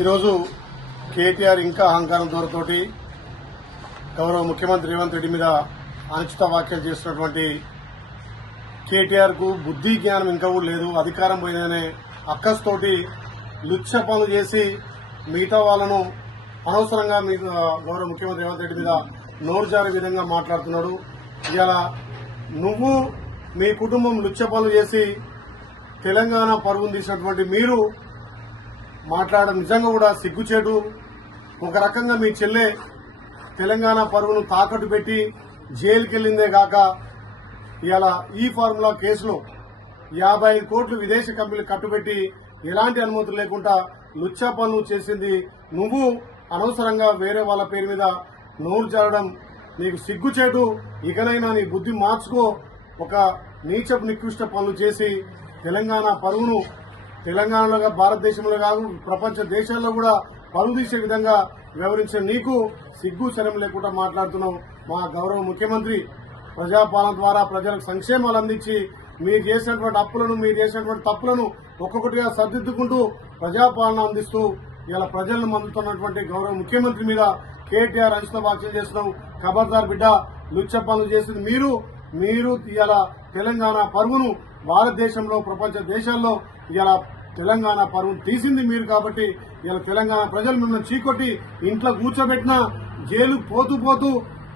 ఈరోజు కేటీఆర్ ఇంకా అహంకారం దూరతోటి గౌరవ ముఖ్యమంత్రి రేవంత్ రెడ్డి మీద అనుచిత వ్యాఖ్యలు చేస్తున్నటువంటి కేటీఆర్ కు బుద్ధి జ్ఞానం ఇంకా కూడా లేదు. అధికారం పోయిందనే అక్కస్తోటి లుచ్చ పనులు చేసి మిగతా వాళ్ళను అనవసరంగా గౌరవ ముఖ్యమంత్రి రేవంత్ రెడ్డి మీద నోరు జారే విధంగా మాట్లాడుతున్నాడు. ఇవాళ నువ్వు మీ కుటుంబం లుచ్చ పనులు చేసి తెలంగాణ పరువును తీసినటువంటి మీరు మాట్లాడడం నిజంగా కూడా సిగ్గుచేటు. ఒక రకంగా మీ చెల్లె తెలంగాణ పరువును తాకట్టు పెట్టి జైలుకి వెళ్లిందే గాక ఇవాళ ఈ ఫార్ములా కేసులో 55 కోట్లు విదేశీ కంపెనీలు కట్టుబెట్టి ఎలాంటి అనుమతులు లేకుండా లుచ్చా పనులు చేసింది నువ్వు. అనవసరంగా వేరే వాళ్ళ పేరు మీద నోరు జారడం నీకు సిగ్గుచేటు. ఇకనైనా నీ బుద్ధి మార్చుకో. ఒక నీచపు నికృష్ట పనులు చేసి తెలంగాణ పరువును తెలంగాణలో భారతదేశంలో కాదు ప్రపంచ దేశాల్లో కూడా పరువు తీసే విధంగా వ్యవహరించిన నీకు సిగ్గు శరం లేకుండా మాట్లాడుతున్నావు. మా గౌరవ ముఖ్యమంత్రి ప్రజాపాలన ద్వారా ప్రజలకు సంక్షేమాలు అందించి మీరు చేసినటువంటి అప్పులను మీరు చేసినటువంటి తప్పులను ఒక్కొక్కటిగా సర్దిద్దుకుంటూ ప్రజాపాలన అందిస్తూ ఇలా ప్రజలను మందుతున్నటువంటి గౌరవ ముఖ్యమంత్రి మీద కేటీఆర్ అనుచిత వ్యాఖ్యలు చేస్తున్నావు. ఖబర్దార్ బిడ్డ, లుచ్చ పనులు చేసింది మీరు ఇలా తెలంగాణ పరువును భారతదేశంలో ప్రపంచ దేశాల్లో ఇలా తెలంగాణ పరువును తీసింది మీరు. కాబట్టి ఇలా తెలంగాణ ప్రజలు మిమ్మల్ని చీకొట్టి ఇంట్లో కూర్చోబెట్టినా జైలు పోతూ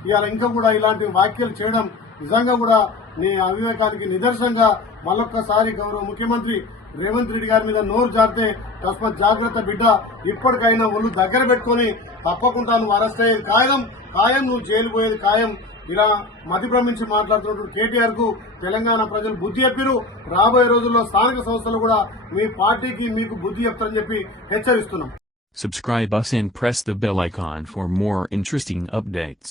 ఇవాళ ఇంకా కూడా ఇలాంటి వ్యాఖ్యలు చేయడం నిజంగా కూడా నీ అవివేకానికి నిదర్శనంగా మళ్ళొక్కసారి గౌరవ ముఖ్యమంత్రి రేవంత్ రెడ్డి గారి మీద నోరు జారితే తస్మత్ జాగ్రత్త బిడ్డ. ఇప్పటికైనా ఒళ్ళు దగ్గర పెట్టుకుని తప్పకుండా నువ్వు అరెస్ట్ అయ్యేది ఖాయం, నువ్వు జైలు పోయేది ఖాయం. ఇలా మతిభ్రమించి మాట్లాడుతున్నటువంటి కేటీఆర్ కు తెలంగాణ ప్రజలు బుద్ధి చెప్పిరు. రాబోయే రోజుల్లో స్థానిక సంస్థలు కూడా మీ పార్టీకి మీకు బుద్ధి చెప్తారని చెప్పి హెచ్చరిస్తున్నాం. Subscribe us and press the bell icon for more interesting updates.